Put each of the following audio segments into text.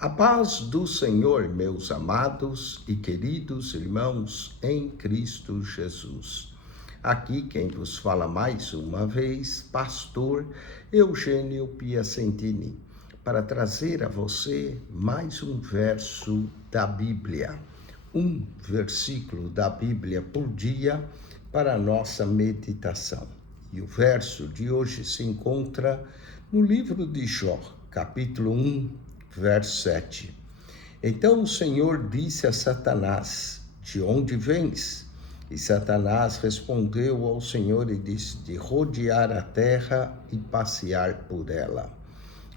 A paz do Senhor, meus amados e queridos irmãos em Cristo Jesus. Aqui quem vos fala mais uma vez, pastor Eugênio Piacentini, para trazer a você mais um verso da Bíblia, um versículo da Bíblia por dia para a nossa meditação. E o verso de hoje se encontra no livro de Jó, capítulo 1, verso 7. Então o Senhor disse a Satanás: de onde vens? E Satanás respondeu ao Senhor e disse: de rodear a terra e passear por ela.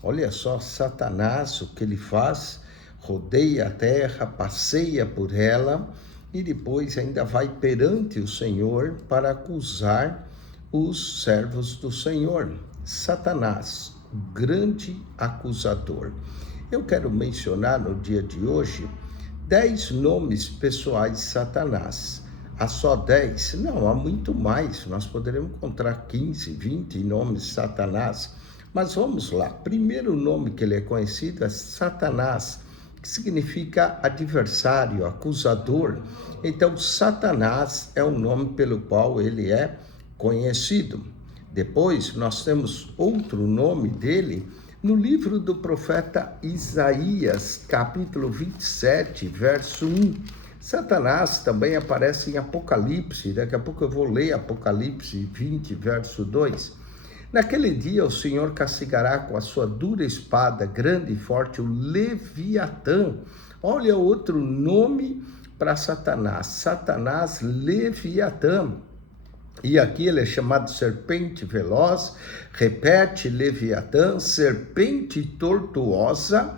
Olha só, Satanás, o que ele faz? Rodeia a terra, passeia por ela e depois ainda vai perante o Senhor para acusar os servos do Senhor. Satanás, o grande acusador. Eu quero mencionar no dia de hoje 10 nomes pessoais de Satanás. Há só 10? Não, há muito mais. Nós poderemos encontrar 15, 20 nomes de Satanás. Mas vamos lá. Primeiro nome que ele é conhecido é Satanás, que significa adversário, acusador. Então, Satanás é o nome pelo qual ele é conhecido. Depois, nós temos outro nome dele no livro do profeta Isaías, capítulo 27, verso 1. Satanás também aparece em Apocalipse, daqui a pouco eu vou ler Apocalipse 20, verso 2. Naquele dia o Senhor castigará com a sua dura espada, grande e forte, o Leviatã. Olha outro nome para Satanás, Satanás Leviatã. E aqui ele é chamado serpente veloz, repete Leviatã, serpente tortuosa,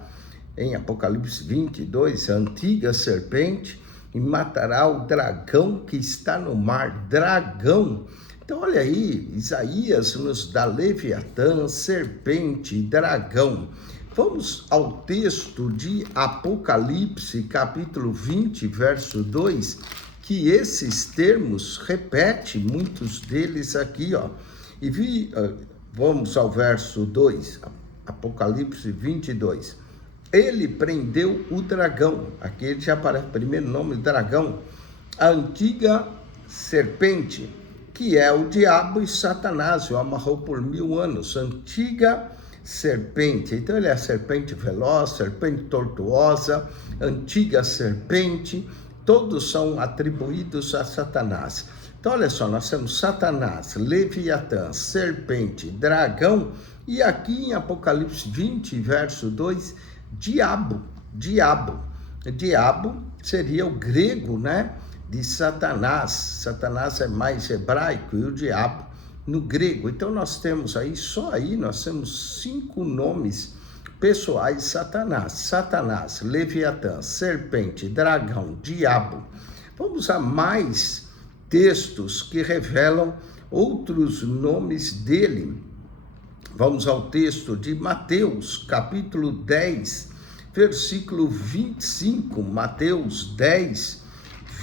em Apocalipse 22, a antiga serpente, e matará o dragão que está no mar, dragão. Então olha aí, Isaías nos dá Leviatã, serpente, dragão. Vamos ao texto de Apocalipse, capítulo 20, verso 2, que esses termos repete muitos deles aqui, ó. Vamos ao verso 2, Apocalipse 22. Ele prendeu o dragão, aqui ele já aparece, primeiro nome, dragão, a antiga serpente, que é o diabo e Satanás, o amarrou por 1000 anos, antiga serpente. Então ele é a serpente veloz, serpente tortuosa, antiga serpente, todos são atribuídos a Satanás. Então, olha só, nós temos Satanás, Leviatã, serpente, dragão, e aqui em Apocalipse 20, verso 2, diabo. Diabo seria o grego, né, de Satanás. Satanás é mais hebraico e o diabo no grego. Então, nós temos aí, nós temos 5 nomes pessoais de Satanás. Satanás, Leviatã, serpente, dragão, diabo. Vamos a mais textos que revelam outros nomes dele. Vamos ao texto de Mateus, capítulo 10, versículo 25. Mateus 10,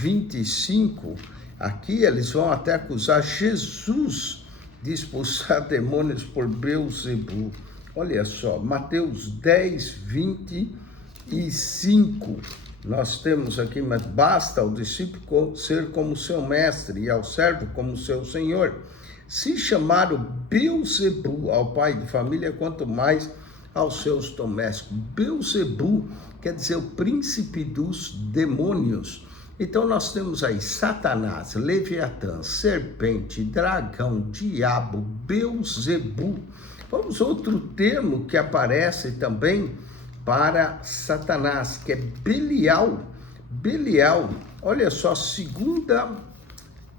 25. Aqui eles vão até acusar Jesus de expulsar demônios por Beelzebu. Olha só, Mateus 10, 25, nós temos aqui: mas basta ao discípulo ser como seu mestre e ao servo como seu senhor. Se chamaram Beelzebu ao pai de família, quanto mais aos seus domésticos. Beelzebu quer dizer o príncipe dos demônios. Então nós temos aí Satanás, Leviatã, serpente, dragão, diabo, Beelzebu. Vamos a outro termo que aparece também para Satanás, que é Belial. Belial, olha só, segunda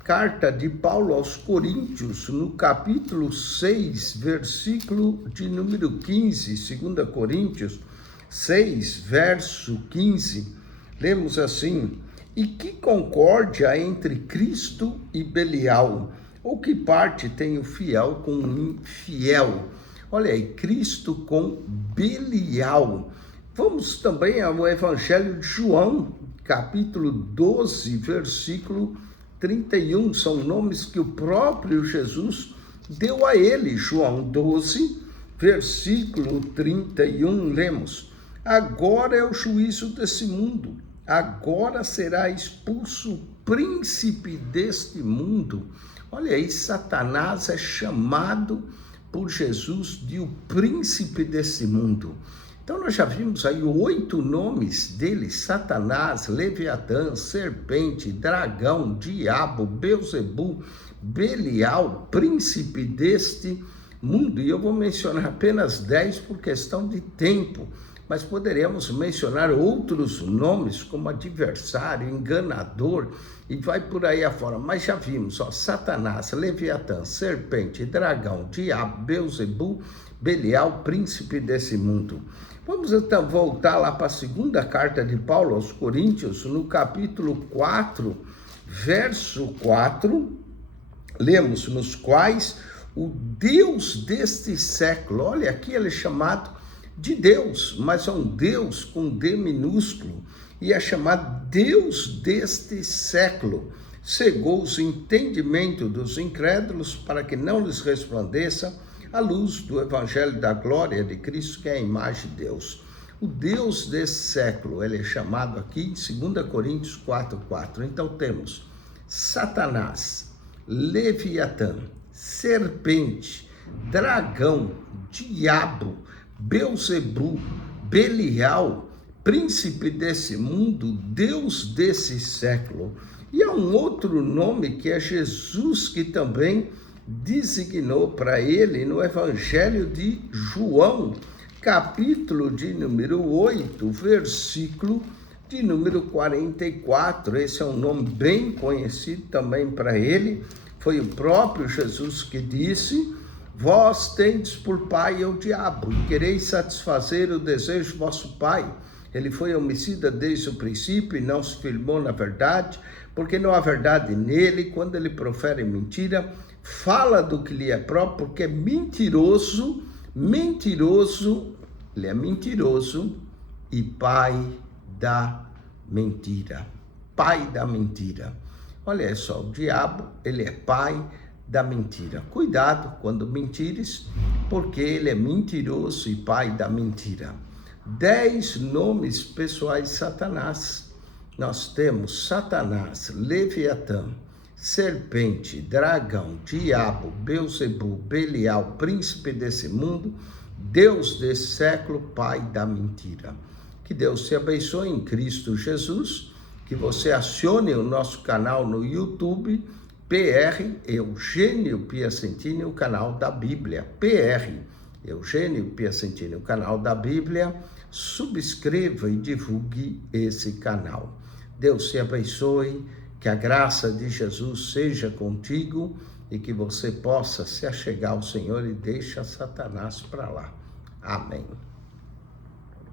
carta de Paulo aos Coríntios, no capítulo 6, versículo de número 15, 2 Coríntios 6, verso 15, lemos assim: e que concórdia entre Cristo e Belial? Ou que parte tem o fiel com o infiel? Olha aí, Cristo com Belial. Vamos também ao Evangelho de João, capítulo 12, versículo 31. São nomes que o próprio Jesus deu a ele. João 12, versículo 31, lemos: Agora é o juízo desse mundo. Agora será expulso o príncipe deste mundo. Olha aí, Satanás é chamado por Jesus de o príncipe desse mundo. Então nós já vimos aí 8 nomes dele: Satanás, Leviatã, serpente, dragão, diabo, Beelzebu, Belial, príncipe deste mundo. E eu vou mencionar apenas 10 por questão de tempo, mas poderemos mencionar outros nomes como adversário, enganador, e vai por aí afora. Mas já vimos, Satanás, Leviatã, serpente, dragão, diabo, Beelzebu, Belial, príncipe desse mundo. Vamos então voltar lá para a segunda carta de Paulo aos Coríntios, no capítulo 4, verso 4, lemos: nos quais o Deus deste século, olha aqui ele é chamado de Deus, mas é um Deus com D minúsculo, e é chamado Deus deste século, cegou os entendimentos dos incrédulos para que não lhes resplandeça a luz do evangelho da glória de Cristo, que é a imagem de Deus. O Deus desse século, ele é chamado aqui em 2 Coríntios 4:4. Então temos Satanás, Leviatã, serpente, dragão, diabo, Beelzebu, Belial, príncipe desse mundo, Deus desse século. E há um outro nome que é Jesus, que também designou para ele no Evangelho de João, capítulo de número 8, versículo de número 44. Esse é um nome bem conhecido também para ele. Foi o próprio Jesus que disse: vós tendes por pai o diabo, e quereis satisfazer o desejo de vosso pai. Ele foi homicida desde o princípio e não se firmou na verdade, porque não há verdade nele. Quando ele profere mentira, fala do que lhe é próprio, porque é mentiroso, ele é mentiroso e pai da mentira. Pai da mentira. Olha só, o diabo, ele é pai da mentira. Cuidado quando mentires, porque ele é mentiroso e pai da mentira. 10 nomes pessoais de Satanás. Nós temos Satanás, Leviatã, serpente, dragão, diabo, Beelzebu, Belial, príncipe desse mundo, Deus desse século, pai da mentira. Que Deus te abençoe em Cristo Jesus, que você acione o nosso canal no YouTube, PR Eugênio Piacentini, o canal da Bíblia. PR Eugênio Piacentini, o canal da Bíblia. Subscreva e divulgue esse canal. Deus te abençoe, que a graça de Jesus seja contigo e que você possa se achegar ao Senhor e deixa Satanás para lá. Amém.